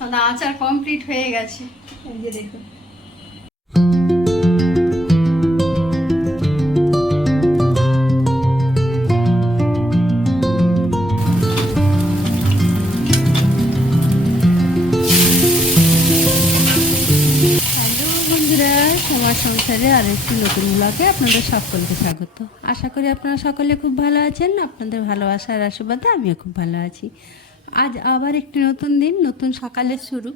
আমাদের আচার কমপ্লিট হয়ে গেছে। এই যে দেখুন। সংসারে আর একটি নতুন ব্লগে আপনাদের সকলকে স্বাগত। আশা করি আপনারা সকলে খুব ভালো আছেন, আপনাদের ভালোবাসার আশীর্বাদে আমিও খুব ভালো আছি। আজ আবার একটি নতুন দিন, নতুন সকালের শুরু।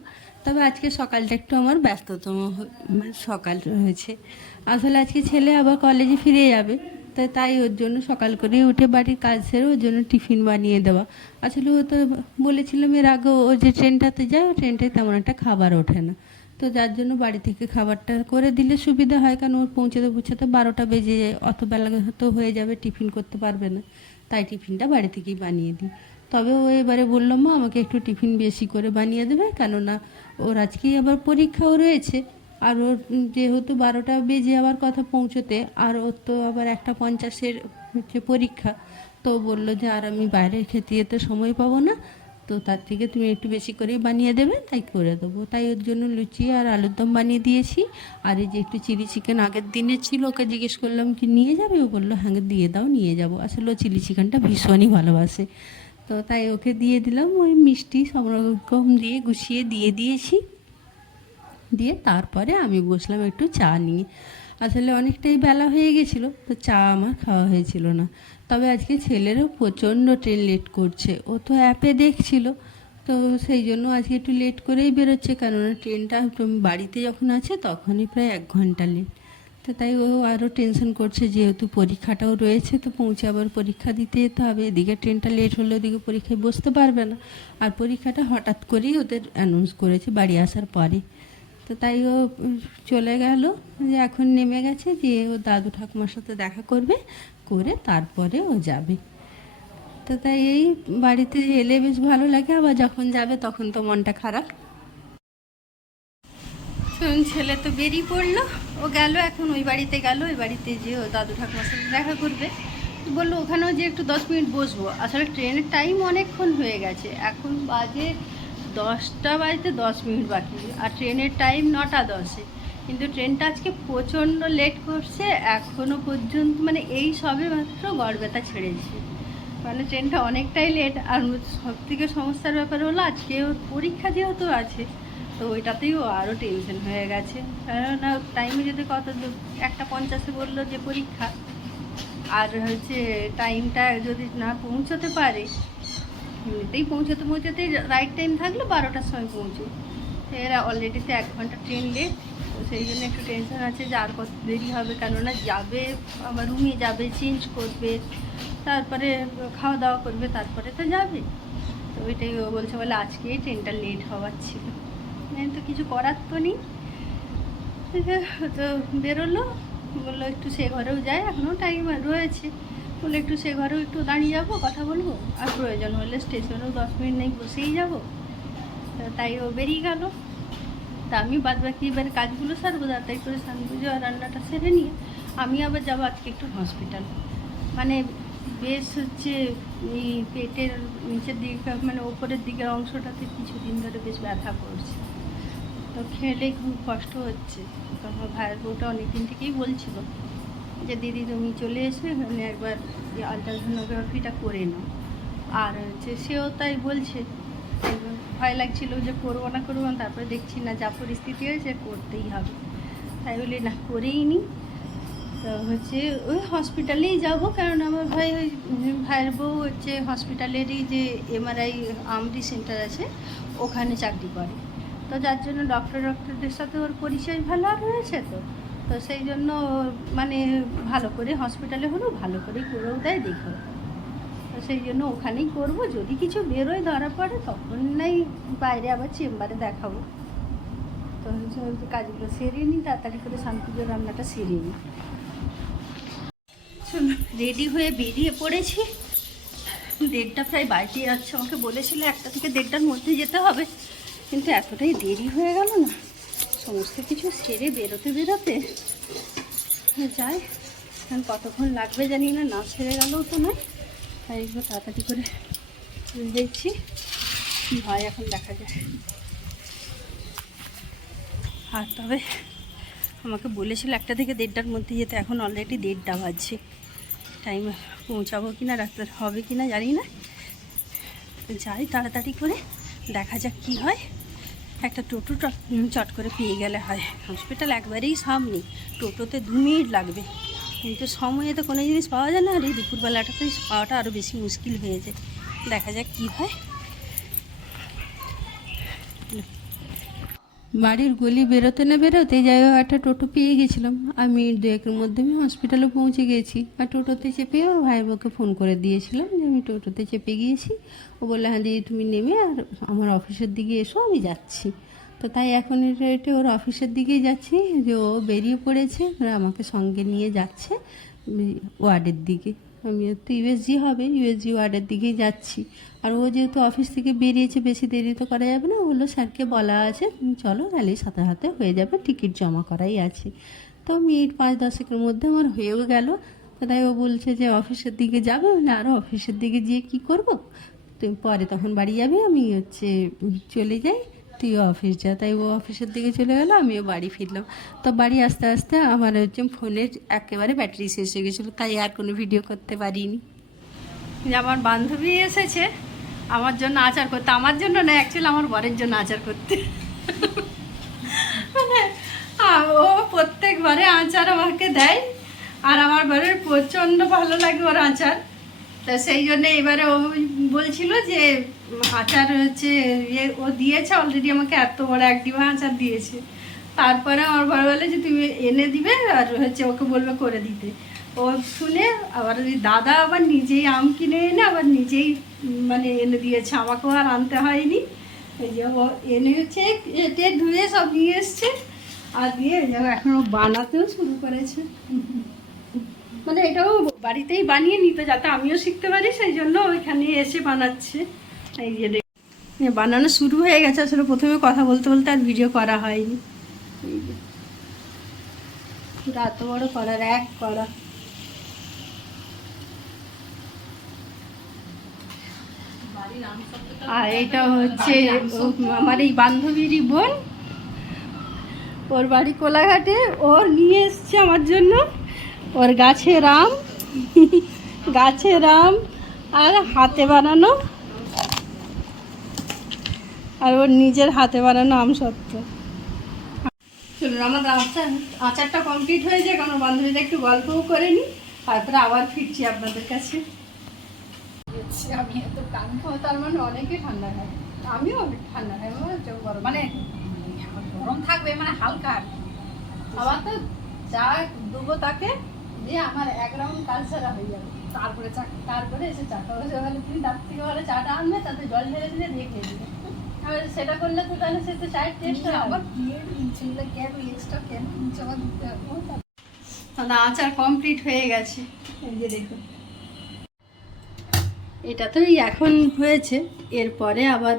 তবে আজকে সকালটা একটু আমার ব্যস্ততম মানে সকাল হয়েছে আসলে আজকে ছেলে আবার কলেজে ফিরে যাবে তাই তাই ওর জন্য সকাল করে উঠে বাড়ির কাজ সেরে ওর জন্য টিফিন বানিয়ে দেওয়া। আসলে ও তো বলেছিলাম এর আগে ও যে ট্রেনটাতে যায় ও ট্রেনটায় তেমন একটা খাবার ওঠে না। তো যার জন্য বাড়ি থেকে খাবারটা করে দিলে সুবিধা হয়, কারণ ওর পৌঁছাতে পৌঁছাতে বারোটা বেজে যায়। অত বেলা তো হয়ে যাবে, টিফিন করতে পারবে না। তাই টিফিনটা বাড়ি থেকেই বানিয়ে দিই। তবে ও এবারে বলল, মা, আমাকে একটু টিফিন বেশি করে বানিয়ে দেবে, কেননা ওর আজকেই আবার পরীক্ষাও রয়েছে। আর ওর যেহেতু বারোটা বেজে আবার কথা পৌঁছতে, আর ওর তো আবার একটা পঞ্চাশের হচ্ছে পরীক্ষা, তো বলল যে, আর আমি বাইরের খেতে যেতে সময় পাবো না, তো তার থেকে তুমি একটু বেশি করেই বানিয়ে দেবে, তাই করে দেবো। তাই ওর জন্য লুচি আর আলুর দম বানিয়ে দিয়েছি। আর এই যে একটু চিলি চিকেন আগের দিনের ছিল, ওকে জিজ্ঞেস করলাম, কি নিয়ে যাবে? ও বলল হ্যাঁ দিয়ে দাও, নিয়ে যাব। আসলে ও চিলি চিকেনটা ভীষণই ভালোবাসে। তো তাই ওকে দিয়ে দিলাম, ওই মিষ্টি সব রকম দিয়ে গুছিয়ে দিয়ে দিয়েছি। দিয়ে তারপরে আমি বসলাম একটু চা নিয়ে। আসলে অনেকটাই বেলা হয়ে গেছিল, তো চা আমার খাওয়া হয়েছিল না। তবে আজকে ছেলেরও প্রচণ্ড ট্রেন লেট করছে, ও তো অ্যাপে দেখছিল। তো সেই জন্য আজকে একটু লেট করেই বেরোচ্ছে, কেননা ট্রেনটা বাড়িতে যখন আছে তখনই প্রায় এক ঘণ্টা লেট। তো তাই ও আরও টেনশন করছে, যেহেতু পরীক্ষাটাও রয়েছে তো পৌঁছে আবার পরীক্ষা দিতে যেতে হবে। এদিকে ট্রেনটা লেট হলে ওদিকে পরীক্ষায় বসতে পারবে না। আর পরীক্ষাটা হঠাৎ করেই ওদের অ্যানাউন্স করেছে বাড়ি আসার পরে। তো তাই ও চলে গেল, যে এখন নেমে গেছে, যে ও দাদু ঠাকুমার সাথে দেখা করবে, করে তারপরে ও যাবে। তো তাই এই বাড়িতে এলে বেশ ভালো লাগে, আবার যখন যাবে তখন তো মনটা খারাপ। ছেলে তো বেরিয়ে পড়ল। ও গেল, এখন ওই বাড়িতে গেল, ওই বাড়িতে যে ও দাদু ঠাকুমার সাথে দেখা করবে। বলল, ওখানেও যে একটু দশ মিনিট বসবো। আসলে ট্রেনের টাইম অনেকক্ষণ হয়ে গেছে। এখন বাজে দশটা, বাজতে দশ মিনিট বাকি। আর ট্রেনের টাইম নটা দশে। কিন্তু ট্রেনটা আজকে প্রচণ্ড লেট করছে। এখনও পর্যন্ত মানে এই সবে মাত্র গড় ব্যথা ছেড়েছে। মানে ট্রেনটা অনেকটাই লেট আর সব থেকে সমস্যার ব্যাপার হলো, আজকে ওর পরীক্ষা যেহেতু আছে তো ওইটাতেই ও আরও টেনশন হয়ে গেছে। কেননা টাইমে যদি কত একটা পঞ্চাশে বলল যে পরীক্ষা, আর হচ্ছে টাইমটা যদি না পৌঁছতে পারে, এমনিতেই পৌঁছতে পৌঁছতেই রাইট টাইম থাকলে বারোটার সময় পৌঁছে এরা অলরেডি তো এক ঘণ্টা ট্রেন লেট তো সেই জন্য একটু টেনশন আছে যে আর কত দেরি হবে। কেননা যাবে আমার রুমে যাবে চেঞ্জ করবে, তারপরে খাওয়া দাওয়া করবে, তারপরে তো যাবে। তো ওইটাই ও বলছে, বলে আজকে ট্রেনটা লেট হওয়ার ছিল। তো কিছু করার তো নেই। তো বেরোলো, বলল একটু সে ঘরেও যায় এখনও টাইম রয়েছে। বলে একটু সে ঘরেও একটু দাঁড়িয়ে যাব, কথা বলব। আর প্রয়োজন হলে স্টেশনেও দশ মিনিট নেই, বসেই যাব। তাই ও বেরিয়ে গেল। তা আমি বাদ বাকি এবার কাজগুলো সারবো তাড়াতাড়ি করে স্নান পুজো আর রান্নাটা সেরে নিয়ে আমি আবার যাব আজকে একটু হসপিটাল মানে বেশ হচ্ছে পেটের নিচের দিকে মানে ওপরের দিকের অংশটাতে কিছুদিন ধরে বেশ ব্যথা করছে। তো খেলে খুব কষ্ট হচ্ছে। তো আমার ভাইয়ের বউটা অনেকদিন থেকেই বলছিল যে, দিদি, তুমি চলে এসে, এখানে একবার আলট্রাসোনোগ্রাফিটা করে নাও। আর হচ্ছে সেও তাই বলছে। ভয় লাগছিল যে, করব না করব না? তারপরে দেখছি, না, যা পরিস্থিতি হয়েছে, করতেই হবে। তাই বলি, না, করেই নি। তো হচ্ছে ওই হসপিটালেই যাব, কারণ আমার ভাই ওই ভাইয়ের বউ হচ্ছে হসপিটালেরই যে এমআরআই আমরি সেন্টার আছে, ওখানে চাকরি করে। তো যার জন্য ডক্টর ডক্টরদের সাথে ওর পরিচয় ভালো রয়েছে তো। তো সেই জন্য মানে ভালো করে হসপিটালে হলেও ভালো করে করেও দেয় দেখেও তো সেই জন্য ওখানেই করব। যদি কিছু বেরোয় ধরা পড়ে, তখন নাই বাইরে আবার চেম্বারে দেখাবো। তো কাজগুলো সেরিয়ে নিই তাড়াতাড়ি করে শান্তিপুজোর রান্নাটা সেরিয়ে নিই রেডি হয়ে বেরিয়ে পড়েছি। দেড়টা প্রায় বাড়িতে যাচ্ছে। আমাকে বলেছিল একটা থেকে দেড়টার মধ্যে যেতে হবে। কিন্তু এতটাই দেরি হয়ে গেল না। সমস্ত কিছু সেরে বেরোতে বেরোতে। যাই। এখন কতক্ষণ লাগবে জানি না না সেরে গেলেও তো নয়। তাই এগুলো তাড়াতাড়ি করে দেখছি, কী হয় এখন দেখা যায় আর তবে আমাকে বলেছিল একটা থেকে দেড়টার মধ্যে যেতে, এখন অলরেডি দেড়টা বাজছে। টাইমে পৌঁছাবো কি না ডাক্তার হবে কি না জানি না। যাই তাড়াতাড়ি করে দেখা যাক কি হয়। একটা টোটো চট করে পেয়ে গেলে হয়। হসপিটাল একবারেই সামনে টোটোতে দু মিনিট লাগবে। কিন্তু সময়ে তো কোনো জিনিস পাওয়া যায় না। আর এই দুপুরবেলাটাতেই পাওয়াটা আরও বেশি মুশকিল হয়ে যায়। দেখা যাক কী হয়। বাড়ির গলি বেরোতে না বেরোতে যাই হোক, একটা টোটো পেয়ে গেছিলাম। আমি দুয়েকের মধ্যে আমি হসপিটালে পৌঁছে গেছি। আর টোটোতে চেপে আমার ভাইয়ের বউকে ফোন করে দিয়েছিলাম যে আমি টোটোতে চেপে গিয়েছি। ও বলল হ্যাঁ দিদি, তুমি নেমে আর আমার অফিসের দিকে এসো, আমি যাচ্ছি। তো তাই এখন এটা ওর অফিসের দিকেই যাচ্ছি যে ও বেরিয়ে পড়েছে আর আমাকে সঙ্গে নিয়ে যাচ্ছে ওয়ার্ডের দিকে। আমি তো ইউএসজি হবে ইউএসজি ওয়ার্ডের দিকেই যাচ্ছি। আর ও যেহেতু অফিস থেকে বেরিয়েছে, বেশি দেরি তো করা যাবে না। বলল স্যারকে বলা আছে চলো তাহলে সাথে সাথে হয়ে যাবে টিকিট জমা করাই আছে। তো মিনিট পাঁচ দশেকের মধ্যে আমার হয়েও গেল। তাই ও বলছে যে অফিসের দিকে যাবে না আরও অফিসের দিকে গিয়ে কি করব? তো পরে তখন বাড়ি যাবে, আমি হচ্ছে চলে যাই। তুইও অফিস যা। তাই ও অফিসের দিকে চলে গেলো, আমিও বাড়ি ফিরলাম। তো বাড়ি আসতে আসতে আমার হচ্ছে ফোনের একেবারে ব্যাটারি শেষ হয়ে গেছিল, তাই আর কোনো ভিডিও করতে পারিনি। আমার বান্ধবী এসেছে, আমার জন্য আচার করতে। আমার জন্য না অ্যাকচুয়ালি আমার বরের জন্য আচার করতে। মানে ও প্রত্যেকবারে আচার আমাকে দেয়, আর আমার বরের প্রচণ্ড ভালো লাগে ওর আচার। তা সেই জন্য এবারে ও বলছিল যে আচার হচ্ছে ইয়ে ও দিয়েছে অলরেডি আমাকে এত বড় এক ডিবা আচার দিয়েছে। তারপরে আমার বড় বলে যে, তুমি এনে দিবে আর হচ্ছে ওকে বলবে করে দিতে। ও শুনে আবার দাদা আবার নিজেই আম কিনে এনে আবার নিজেই মানে এনে দিয়েছে। আমাকেও আর আনতে হয়নি। এই যে ও এনে হচ্ছে, এটে ধুয়ে সব নিয়ে এসছে। আর দিয়ে এখন ও বানাতেও শুরু করেছে। মানে এটাও বাড়িতেই বানিয়ে নিতে যাতে আমিও শিখতে পারি, সেই জন্য ওইখানে এসে বানাচ্ছে। এই যে দেখ- বানানো শুরু হয়ে গেছে, আসলে প্রথমে কথা বলতে বলতে আর ভিডিও করা হয়নি। এত বড় করার, এক করা। আর এটা হচ্ছে আমার এই বান্ধবীরই বোন। ওর বাড়ি কোলাঘাটে ওর নিয়ে এসছে আমার জন্য। ওর গাছের আম গাছের আম আর হাতে বানানো। আর ওর নিজের হাতে বানানো আম সত্য। চলুন আমাদের আচার আচারটা কমপ্লিট হয়ে যায় কারণ বান্ধবীরা একটু গল্পও করে নি তারপরে আবার ফিরছি আপনাদের কাছে। আমি এত ক্লান্ত, তার মানে অনেকে ঠান্ডা খায়। আমিও অনেক ঠান্ডা খাই আমার গরম। মানে গরম থাকবে মানে হালকা আবার তো যা দেবো তাকে দিয়ে আমার এক রাউন্ড ছাড়া হয়ে যাবে তারপরে চা তারপরে এসে চা খাওয়া সকালে তুমি তার থেকে বলে চাটা আনবে তাতে জল ঢেলে দিলে দিয়ে খেয়ে দিবে আর সেটা করলে তো তাহলে সে তো চায়ের টেস্ট আবার দাদা আচার কমপ্লিট হয়ে গেছে। এই যে দেখুন। এটা তো এখন হয়েছে। এরপরে আবার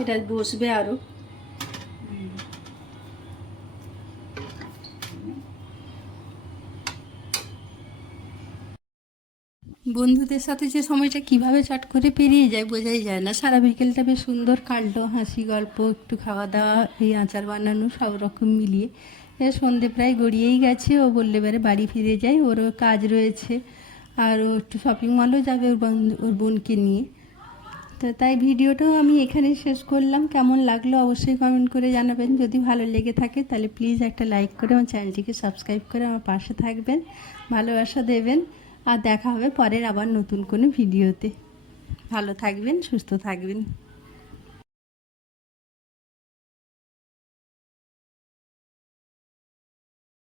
এটা বসবে আরও বন্ধুদের সাথে যে সময়টা কীভাবে চট করে পেরিয়ে যায় বোঝাই যায় না। সারা বিকেলটা বেশ সুন্দর কাটলো, হাসি গল্প, একটু খাওয়া দাওয়া, এই আচার বানানো সব রকম মিলিয়ে। সন্ধে প্রায় গড়িয়েই গেছে, ও বললে, এবারে বাড়ি ফিরে যাই, ওরও কাজ রয়েছে, আর ও একটু শপিং মলও যাবে ওর বন্ধু, ওর বোনকে নিয়ে। তো তাই ভিডিওটাও আমি এখানে শেষ করলাম। কেমন লাগল অবশ্যই কমেন্ট করে জানাবেন। যদি ভালো লেগে থাকে, তাহলে প্লিজ একটা লাইক করে আমার চ্যানেলটিকে সাবস্ক্রাইব করে আমার পাশে থাকবেন। ভালোবাসা দেবেন। আর দেখা হবে পরের আবার নতুন কোনো ভিডিওতে। ভালো থাকবেন সুস্থ থাকবেন।